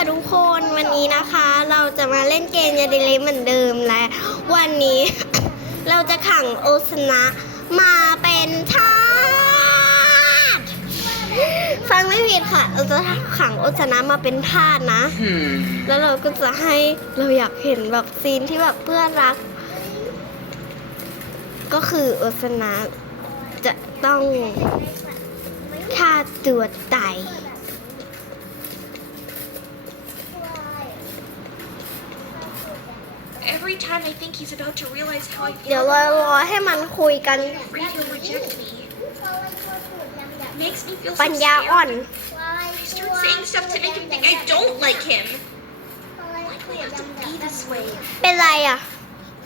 ค่ะทุกคนวันนี้นะคะ เราจะมาเล่นเกมยาเดลิเหมือนเดิมและ วันนี้ เราจะขังโอสนะมาเป็นทาสฟังไม่ผิดค่ะ เราจะขังโอสนะมาเป็นทาสนะ Hmm. แล้วเราก็จะให้เราอยากเห็นแบบซีนที่แบบเพื่อนรัก ก็คือโอสนะจะต้องฆ่าตัวตาย Every time I think he's about to realize how I เดี๋ยว feel, เรารอให้มันคุยกัน afraid he'll reject me. Makes me feel ปัญ so ญาอ่อน scared. I start saying stuff to make him think I don't like him. Why do I have to be this way? เป็นไรอ่ะ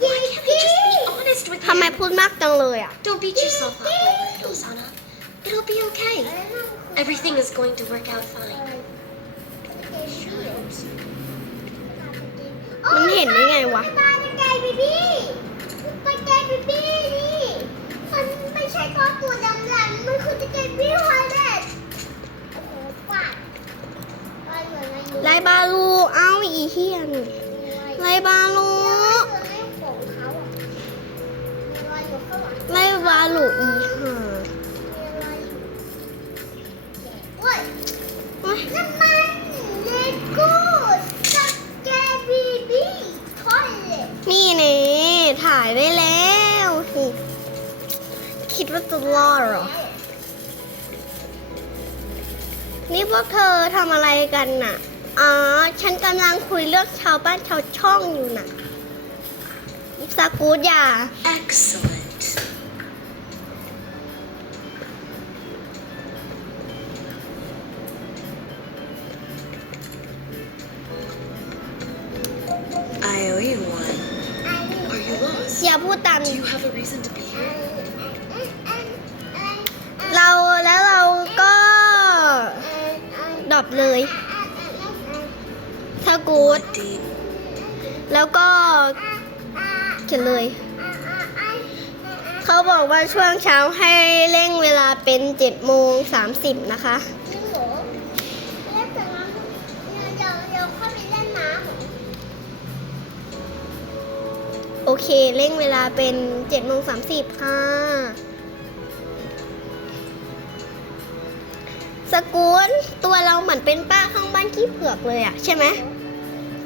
Why can't I just be honest with ทำไม him? พูดมากจังเลยอ่ะ Don't beat yourself up over it, Osana. It'll be okay. Everything is going to work out fine. มันเห็นได้ไงวะมันใจบีบี้มันใจบีบี้นี่มันไม่ใช่ก้อนปูดำๆมันคือตะเกียบวิวไฮเลตโอ้โหฟาดไปเหมือนอะไรอยู่ไลบาลูเอ้าอีเฮียนไลบาลูในของเขาอะมีรอยอยู่ข้างหลังไลบาลูอีห่า คิดว่าจะรอดเหรอนี่พวกเธอทำอะไรกันน่ะ อ๋อ ฉันกำลังคุยเรื่องชาวบ้านชาวช่องอยู่น่ะสกูดยา Excellent. แล้วก็เขียนเลย เขาบอกว่าช่วงเช้าให้เร่งเวลาเป็น7โมง30นะคะจริงเหรอแล้วจากนั้นเดี๋ยวเดี๋ยวเข้าไปเล่นน้ำโอเค เร่งเวลาเป็น7โมง30ค่ะ สกูลตัวเราเหมือนเป็นป้าข้างบ้านขี้เผือกเลยอะใช่ไหม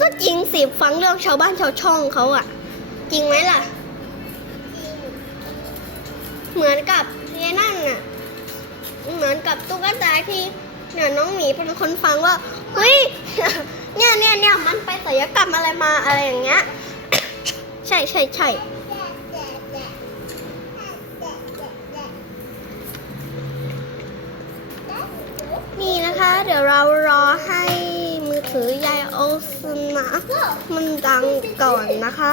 ก็จริงสิฟังเรื่องชาวบ้านชาวช่องเขาอะจริงไหมล่ะ เหมือนกับเยนั่นน่ะเหมือนกับตุ๊กตาที่เนี่ยน้องหมีเป็นคนฟังว่าเฮ้ยเนี่ยเนี่ยเนี่ยมันไปศัลยกรรมอะไรมาอะไรอย่างเงี้ย ใช่ใช่ใช่นี่นะคะ เดี๋ยวเรา มันดังก่อนนะคะ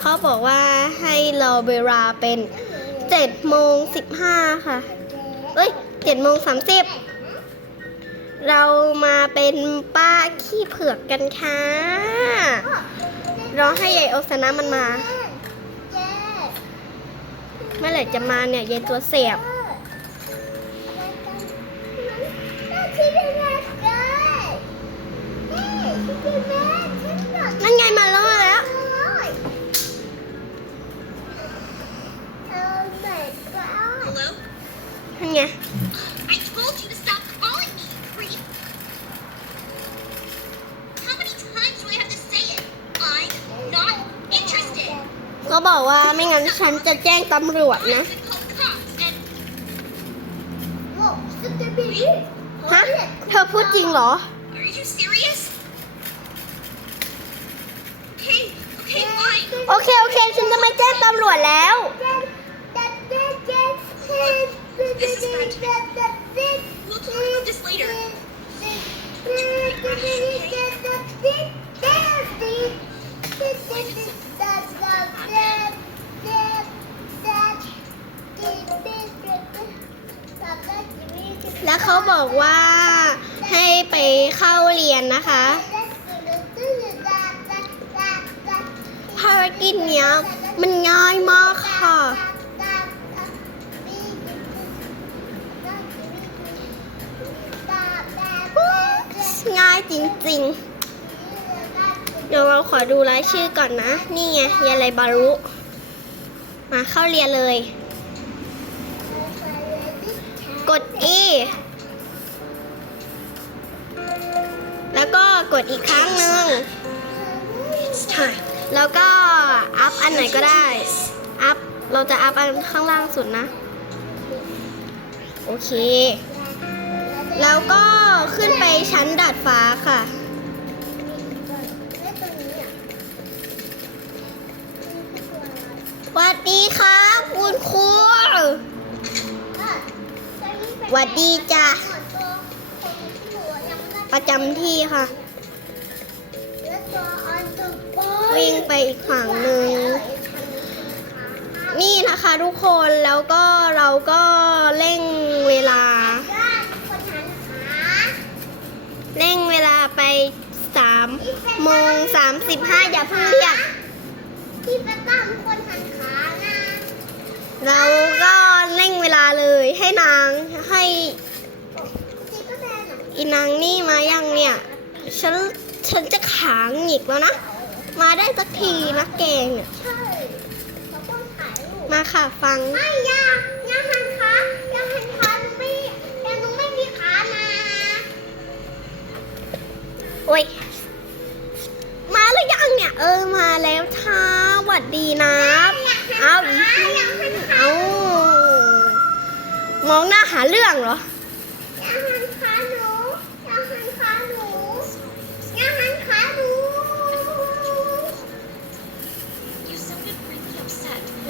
เขาบอกว่าให้รอเวลาเป็น7โมง15ค่ะ เอ้ย7โมง30เรามาเป็นป้าขี้เผือกกันค่ะ รอให้ยายโอสนะมันมา เมื่อไหร่จะมาเนี่ยยายตัวเสียบ นั่นไงมาแล้วมาแล้ว Hello? นั่นไง I told you to stop calling me, creep. How many times do I have to say it? I'm not interested. เขาบอกว่าไม่งั้นฉันจะแจ้งตำรวจนะ I've been called cops and ฮะ เธอพูดจริงเหรอ are you serious? โอเค โอเค ฉันจะไม่แจ้งตำรวจแล้ว แล้วเขาบอกว่าให้ไปเข้าเรียนนะคะ ภารกิจเนี้ยมันง่ายมากค่ะ ง่ายจริงๆ เดี๋ยวเราขอดูรายชื่อก่อนนะ นี่ไงยายไรบารุ มาเข้าเรียนเลย กด E แล้วก็กดอีกครั้งหนึ่ง It's time. แล้วก็อัพอันไหนก็ได้ อัพ เราจะอัพอันข้างล่างสุดนะ โอเค แล้วก็ขึ้นไปชั้นดาดฟ้าค่ะ สวัสดีครับคุณครูสวัสดีจ้ะ ประจำที่ค่ะ วิ่งไปอีกฝั่งหนึ่งนี่นะคะทุกคนแล้วก็เราก็เร่งเวลา เร่งเวลาไป3โมง35อย่าเพิ่งเรียกที่ปตั้มคนหันขานะเราก็เร่งเวลาเลยให้นางให้อีนางนี่มายังเนี่ย ฉันฉันจะขางหงิกแล้วนะ มาได้สักทีนะแกงเนี่ย ใช่ เราต้องถ่ายรูปมาค่ะฟัง ไม่ยาอ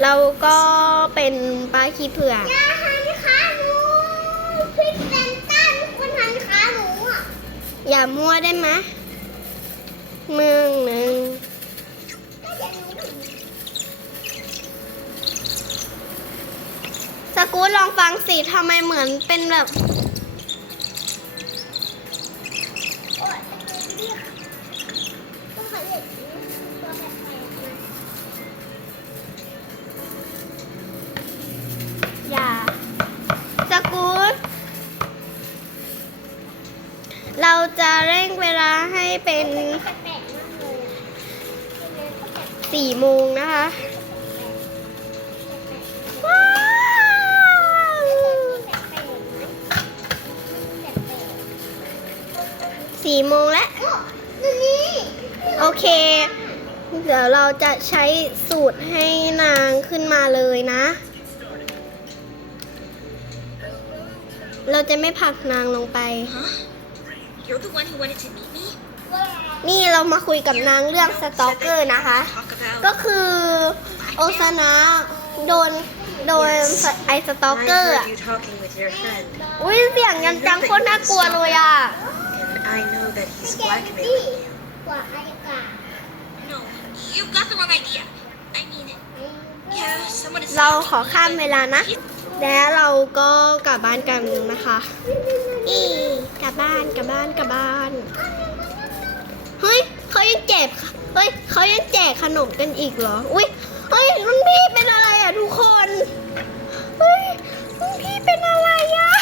upset. เราก็เป็นป้าขี้เผือกอย่าหันขาหนูพี่เป็นต้นคนหันขาหนูอะอย่ามั่วได้ไหมเมืองหนึ่งก็อย่าหนูหนูสกู๊ตลองฟังสิทำไมเหมือนเป็นแบบ จะเร่งเวลาให้เป็นสี่โมงนะคะสี่โมงแล้ว โอเค เดี๋ยวเราจะใช้สูตรให้นางขึ้นมาเลยนะ เราจะไม่ผักนางลงไป Huh? You're the one who wanted to meet me? นี่เรามาคุยกับนางเรื่องสตอกเกอร์นะคะ Talk about. ก็คือโอซานะโดนโดนไอสตอกเกอร์อะ you talking with your friend, อุ้ยเสียงยันจังโคตรน่ากลัวเลยอะ and I know that he's กว่าอากาศ No, you've got the wrong idea. I mean, yeah, someone is. เราขอข้ามเวลานะ แล้วเราก็กลับบ้านกันนะคะอีกลับบ้านกลับบ้านกลับบ้าน เฮ้ยเขายังแจกเฮ้ยเขายังแจกขนมกันอีกเหรอ อุ้ยเฮ้ยรุ่นพี่เป็นอะไรอะทุกคน เฮ้ยรุ่นพี่เป็นอะไรอะ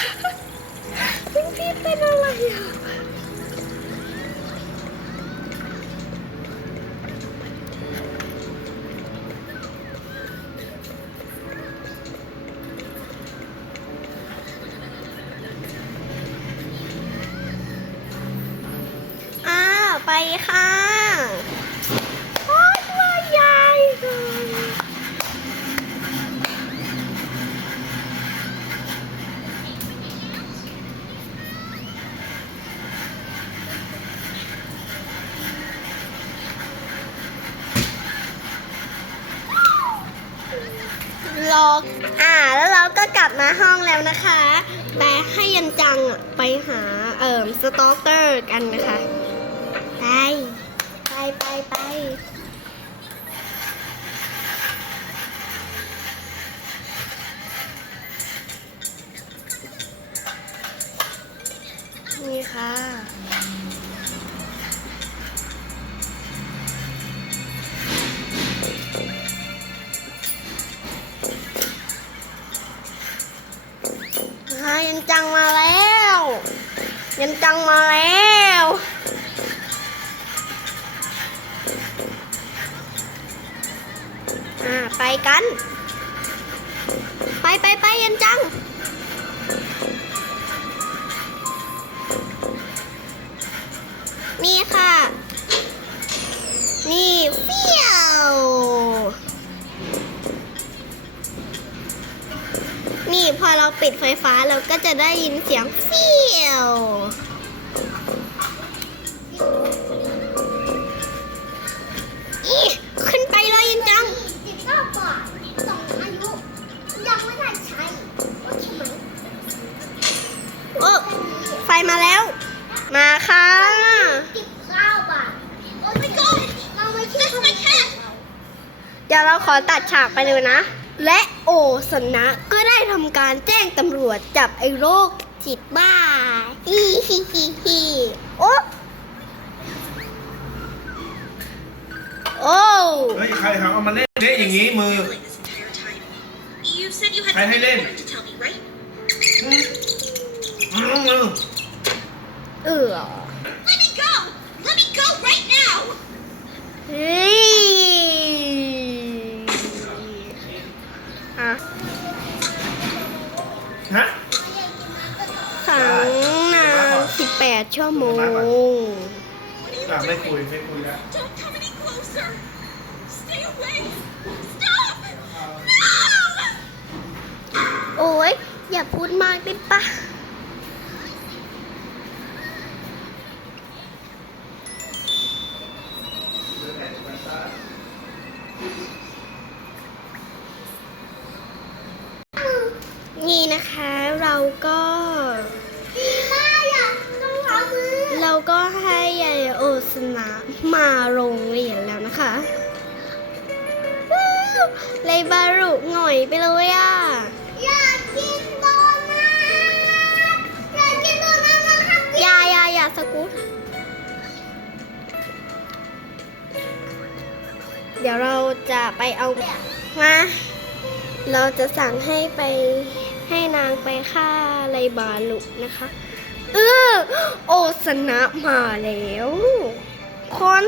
มาห้องแล้วนะคะ แต่ให้ยันจังไปหาเอ่อสตอกเกอร์กันนะคะ ไป ไปไปไปนี่ค่ะ ยันจังมาแล้วไปกัน ไปไปไปยันจัง นี่ค่ะ นี่เฟี้ยวนี่พอเราปิดไฟฟ้าเราก็จะได้ยินเสียงฟี ยวอีขึ้นไปเลยยันจังสิบเก้าบาทสองอายุ ยังไม่ทันใช้โอเคไหมโอ้ไฟมาแล้ว มาค่ะสิบเก้าบาทโอ้ยเราไม่ใช่ทำไมแค่เดี๋ยวเราขอตัดฉากไปเลยนะ และโอสนะก็ได้ทำการแจ้งตำรวจจับไอ้โรคจิตบ้า ฮิฮิฮิฮิโอ้โอ้เฮ้ยใครทำเอามาเล่นเละอย่างนี้มือ Like this entire time. You said you had Hey, hey, something Lynn. important to tell me, right? อืมอืมเออ Let me go! Let me go right now! เฮ้ยาน18ชั่วโมงอะไม่คุยไม่คุยแล้ว Don't come any closer! Stay away! Stop! No! โอ้ยอย่าพูดมากได้ปะนี่นะคะเราก็ สนะมาโรงเรียนแล้วนะคะว้าวเลยบารุหง่อยไปเลยอะ อยากกินโดนัทอยากกินโดนัทนะครับอยาอยาอยาสกูตเดี๋ยวเราจะไปเอามา เราจะสั่งให้ไปให้นางไปฆ่าไรบาลุนะคะ เออโอสนะมาแล้วคน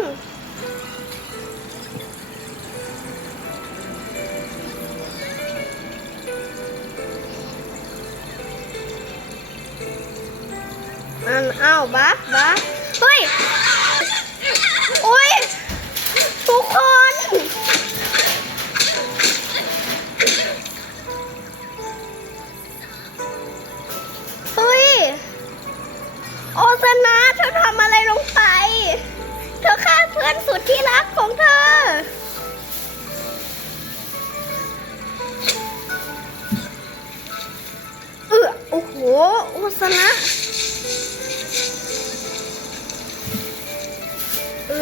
อันอ้าวบักบักเฮ้ย โอ้ย ทุกคน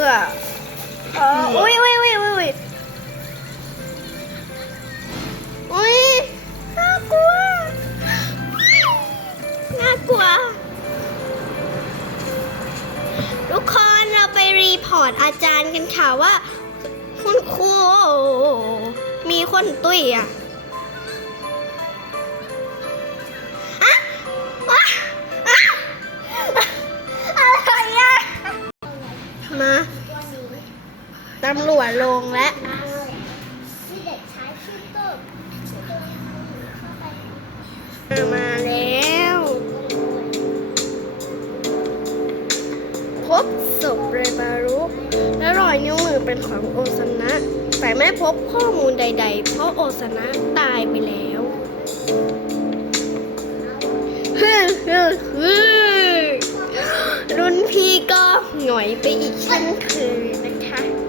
ออเอออุ้ยอุ้ยอุ้ยอุ้ยอุ้ยอุ้ยน่ากลัวน่ากลัว ทุกคนเราไปรีพอร์ตอาจารย์กันค่ะว่า คุณครูมีคนตุ้ยอะอะ ตำรวจลงแล้วมาแล้ว พบศพเรบารุและรอยนิ้วมือเป็นของโอซานะ แต่ไม่พบข้อมูลใด ๆ เพราะโอซานะตายไปแล้วฮึ่มฮึ่มฮึ่มรุ่นพี่ก็หน่อยไปอีกเช่นเคยนะคะ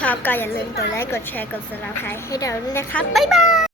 ชอบก็อย่าลืมกดไลค์กดแชร์กด subscribe ให้เราด้วยนะคะบ๊ายบาย